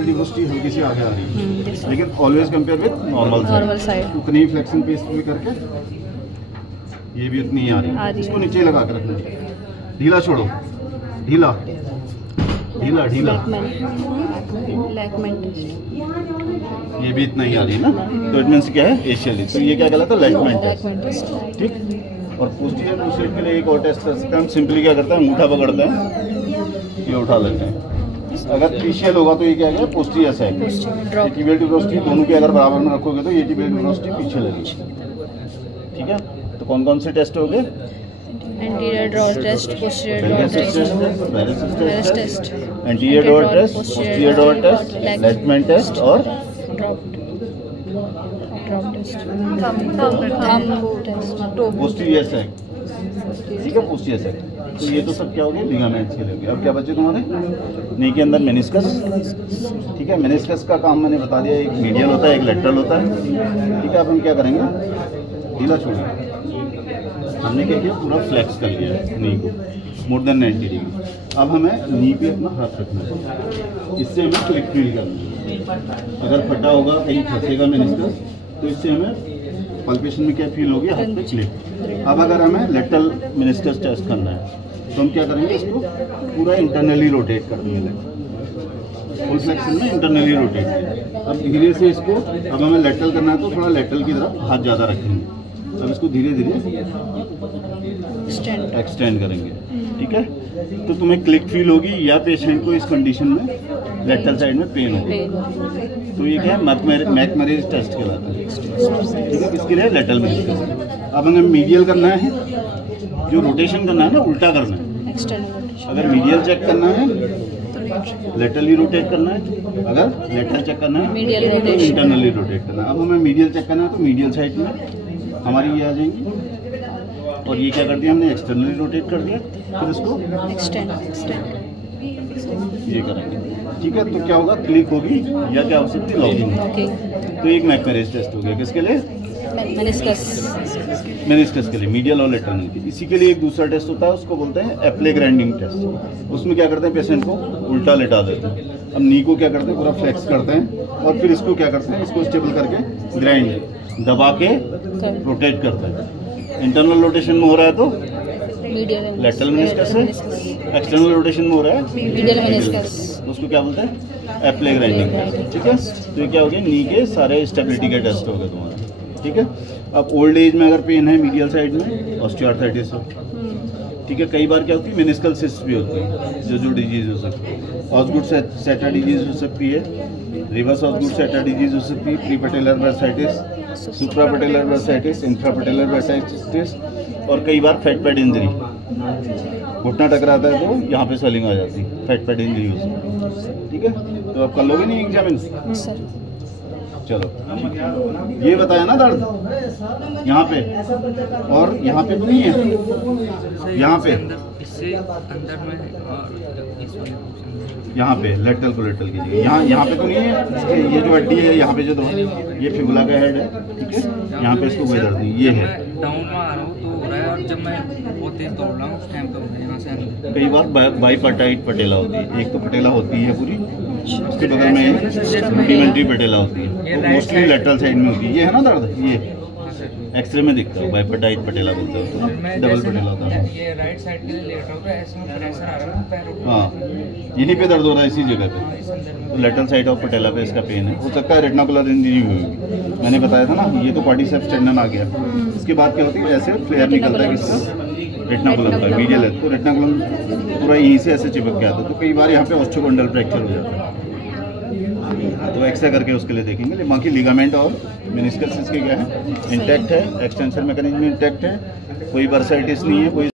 Tibial डिवोस्टी हल्की सी आगे आ रही है, लेकिन always compare with normal side. उतनी ही फ्लेक्शन पेस्ट भी करके ये भी उतनी ही आ रही है। इसको नीचे लगा के रखना, ढीला छोड़ो, ढीला ढीला ढीला, ये भी इतना ही आ रही है ना, तो इट मीन्स क्या है, एशियली। तो ये क्या कहलाता है, लैकमेंट टेस्ट, ठीक। और पोस्टीरियर लूसेट के लिए एक और टेस्ट कर सकते हैं हम। सिंपली क्या करते हैं, अंगूठा पकड़ते हैं, ये उठा लेते हैं। अगर पीशियल होगा तो ये क्या है, पोस्टीरियर साइड। टीबियल डिवोस्टी दोनों के अगर बराबर में रखोगे तो ये टीबियल डिवोस्टी पीछे लगेगी, ठीक है। तो कौन कौन से टेस्ट हो गए, anterior draw test, posterior draw test, anterior draw test, posterior draw test, Lachman test और ड्रॉप टेस्ट, पोस्टीरियर साइड, ठीक है, पोस्टीरियर साइड। तो ये तो सब क्या हो गया, लिगामेंट्स के लिए हो गया। अब क्या बचे तुम्हारे, नी के अंदर मेनिस्कस, ठीक है। मेनिस्कस का काम मैंने बता दिया, एक मीडियल होता है, एक लेटरल होता है, ठीक है। अब हम क्या करेंगे, ढीला छोड़ेंगे। हमने क्या किया, पूरा फ्लेक्स कर लिया है नी को मोर देन 90 डिग्री। अब हमें नी पे अपना हाथ रखना है, इससे हमें क्लिक फील करना है। अगर फटा होगा, कहीं फंसेगा मेनिस्कस, तो इससे हमें पल्पेशन में क्या फील होगी, हाथ पे क्लिक। अब अगर हमें लेटरल मेनिस्कस टेस्ट करना है तो हम क्या करेंगे, इसको पूरा इंटरनली रोटेट कर देंगे, फुल फ्लेक्शन में इंटरनली रोटेट किया। अब धीरे से इसको, अब हमें लेटरल करना है तो थोड़ा लेटरल की तरफ हाथ ज़्यादा रखेंगे। अब इसको धीरे धीरे एक्सटेंड करेंगे, ठीक है। तो तुम्हें क्लिक फील होगी, या पेशेंट को इस कंडीशन में लेटरल साइड में पेन होगा। तो ये क्या है, मैकमरेज टेस्ट कहलाता है, ठीक है। किसके लिए, लेटरल मेनिस्कस। अब हमें मीडियल करना है, जो रोटेशन करना है ना, उल्टा करना है। अगर मीडियल चेक करना है लेटरली रोटेट करना है, अगर लेटरल चेक करना है तो इंटरनली रोटेट करना है। अब हमें मीडियल चेक करना है तो मीडियल साइड में हमारी ये आ जाएंगी, और ये क्या कर दिया हमने, एक्सटर्नली रोटेट कर दिया, फिर इसको ये करेंगे, ठीक है। तो क्या होगा, क्लिक होगी, या क्या हो सकती है, लॉकिंग। तो एक मैकमरेज टेस्ट हो गया, किसके लिए, मेनिस्कस के लिए, मीडियल और लेटरल के। इसी के लिए एक दूसरा टेस्ट होता है, उसको बोलते हैं एप्ले ग्राइंडिंग टेस्ट। उसमें क्या करते हैं, पेशेंट को उल्टा लेटा देते हैं। अब नी को क्या करते हैं, पूरा फ्लेक्स करते हैं, और फिर इसको क्या करते हैं, इसको स्टेबल करके ग्राइंड दबा के रोटेट करते हैं। इंटरनल रोटेशन में हो रहा है तो लेटरल मेनिस्कस है, एक्सटर्नल रोटेशन में हो रहा है मीडियल मेनिस्कस, उसको क्या बोलते हैं, एप्ले ग्राइंडिंग, ठीक है। तो ये क्या हो गया, नी के सारे स्टेबिलिटी के टेस्ट हो गए तुम्हारे, ठीक है। अब ओल्ड एज में अगर पेन है मीडियल साइड में, ऑस्टियोआर्थराइटिस हो, ठीक है। कई बार क्या होती है, मेनिस्कल सिस्ट भी होती है, जो डिजीज हो सकती है। ऑस्गुड सेटा डिजीज हो सकती है, रिवर्स ऑस्गुड सेटा डिजीज हो सकती है, प्रीपटेलर बर्साइटिस, सुप्रापटेलर बर्साइटिस, इंफ्रापटेलर बर्साइटिस, और कई बार फेट पैड इंजरी, घुटना टकराता है तो यहाँ पे स्वेलिंग आ जाती है, फेट पैड इंजरी हो सकती है, ठीक है। तो आप कर लोगे नहीं एग्जामिन, चलो। ये बताया ना दर्द यहाँ पे, और यहाँ पे तो नहीं है, यहाँ पे यहाँ पे लेटरल को लेटरल कीजिए, यहाँ पे तो नहीं है। ये जो हड्डी है यहाँ पे, जो दो ये फिबुला का हेड है, ठीक है। यहाँ पे इसको कोई दर्द नहीं, ये है। कई बार बाइपार्टाइट पटेला होती है, एक तो पटेला होती है पूरी, उसके बगल में रुडिमेंट्री पटेला होती है, मोस्टली लेटरल साइड में होती है। ये है ना दर्द, ये एक्सरे में दिखता है, बाइपार्टाइट पटेला बोलते हैं उसको, डबल पटेला होता है। ये राइट साइड के लिए लेट होता है, इसमें प्रेशर आ रहा है पैर, हाँ, यहीं पे दर्द हो रहा है, इसी जगह पे। तो लेटरल साइड ऑफ पटेला पे इसका पेन है, हो सकता है रेटिकुलर इंजरी हुई, मैंने बताया था ना। ये तो क्वाड्रिसेप्स टेंडन आ गया, इसके बाद क्या होती है, ऐसे फ्लेयर निकलता है किसका, रेटिकुलम का, मीडियल है, तो रेटिकुलम पूरा यहीं से ऐसे चिपक के आता है। तो कई बार यहाँ पे ऑस्टियोकोंडल फ्रैक्चर हो जाता है, तो एक्सरे करके उसके लिए देखेंगे। बाकी लिगामेंट और मेनिस्कस इसके क्या है, इंटैक्ट है, एक्सटेंशन मैकेनिज्म इंटैक्ट है, कोई बर्साइटिस नहीं है, कोई